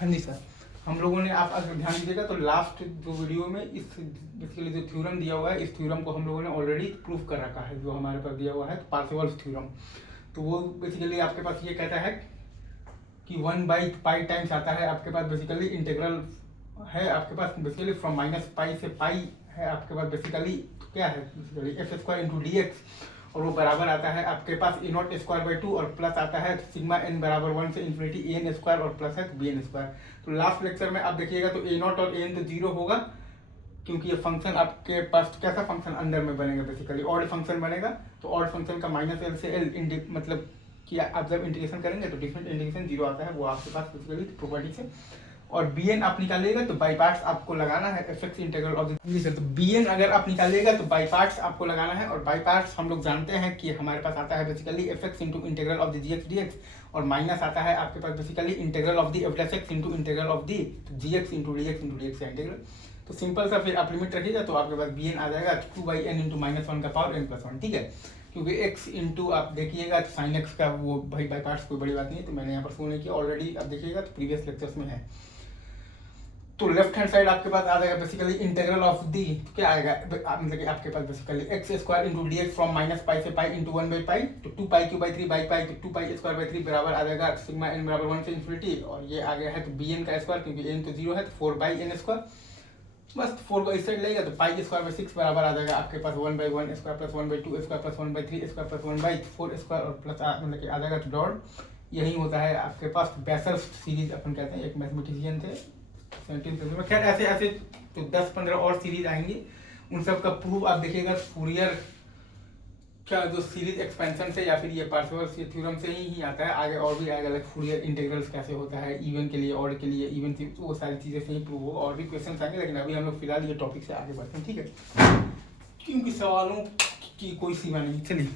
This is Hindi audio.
हाँ जी सर, हम लोगों ने, आप अगर ध्यान दीजिएगा तो लास्ट जो वीडियो में इस बेसिकली जो थ्योरम दिया हुआ है, इस थ्योरम को हम लोगों ने ऑलरेडी प्रूव कर रखा है, जो हमारे पास दिया हुआ है पार्सेवल्स थ्योरम। तो वो बेसिकली आपके पास ये कहता है कि 1/पाई टाइम्स आता है आपके पास बेसिकली इंटीग्रल है आपके पास बेसिकली फ्रॉम -पाई से पाई है आपके पास बेसिकली क्या है basically f² into D x, और वो बराबर आता है आपके पास a0²/2 और प्लस आता है सिग्मा n बराबर 1 से इन्फिनिटी an² और प्लस है bn²। तो लास्ट लेक्चर में आप देखिएगा तो a0 और an तो 0 होगा, क्योंकि ये फंक्शन आपके पास कैसा फंक्शन अंदर में बनेगा बेसिकली ऑड फंक्शन बनेगा। तो ऑड फंक्शन का -l से l मतलब कि आप जब इंटीग्रेशन करेंगे तो डिफरेंट इंटीग्रेशन 0 आता है, वो आपके पास बेसिकली प्रॉपर्टी से। और bn आप निकालिएगा तो बाई पार्ट्स आपको लगाना है fx integral of g sir. तो bn अगर आप निकालिएगा तो बाई पार्ट्स आपको लगाना है, और बाई पार्ट्स हम लोग जानते हैं कि हमारे पास आता है basically fx into integral of the gx dx, और माइनस आता है आपके पास basically integral of the f' into integral of the gx into dx का इंटीग्रल। तो सिंपल सा फिर आप लिमिट रखिएगा तो आपके पास bn आ जाएगा 2/n इंटू -1 का पावर n+1, ठीक है। क्योंकि x इंटू आप देखिएगा तो साइन x का वो भाई बाई पार्ट्स कोई बड़ी बात नहीं है, तो मैंने यहाँ पर शो नहीं किया, ऑलरेडी आप देखिएगा तो प्रीवियस लेक्चर्स में है। तो लेफ्ट हैंड साइड आपके पास आ जाएगा बेसिकली इंटीग्रल ऑफ दी क्या आएगा मतलब कि आपके पास basically x² into D X from -pi से पाई इंटू 1/पाई, तो 2π³ बाई पाई, तो 2π² बराबर आ जाएगा सिग्मा n बराबर 1 से इन्फिनिटी, और ये आ गया है तो bn का स्क्वायर, क्योंकि n तो 0 है तो 4/n², बस 4 को इस साइड लेगा तो π² बराबर आ जाएगा आपके पास 1/1² प्लस 1/2² प्लस 1/3² प्लस 1/4² और प्लस मतलब कि आ जाएगा तो डॉट। यही होता है आपके पास बेसल्स सीरीज अपन कहते हैं, एक मैथमेटिशियन थे 17th में। खैर ऐसे ऐसे तो 10-15 और सीरीज आएंगी, उन सब का प्रूफ आप देखिएगा फूरियर क्या जो सीरीज एक्सपेंशन से या फिर ये पार्सेवल्स ये थ्योरम से ही आता है। आगे और भी आएगा लाइक फूरियर इंटीग्रल्स कैसे होता है इवन के लिए ऑड के लिए इवन, तो वो सारी चीज़ें से ही प्रूव होगा, और भी क्वेश्चन आएंगे, लेकिन अभी हम लोग फिलहाल ये टॉपिक से आगे बढ़ते हैं, ठीक है, क्योंकि सवालों की कोई सीमा नहीं। चलिए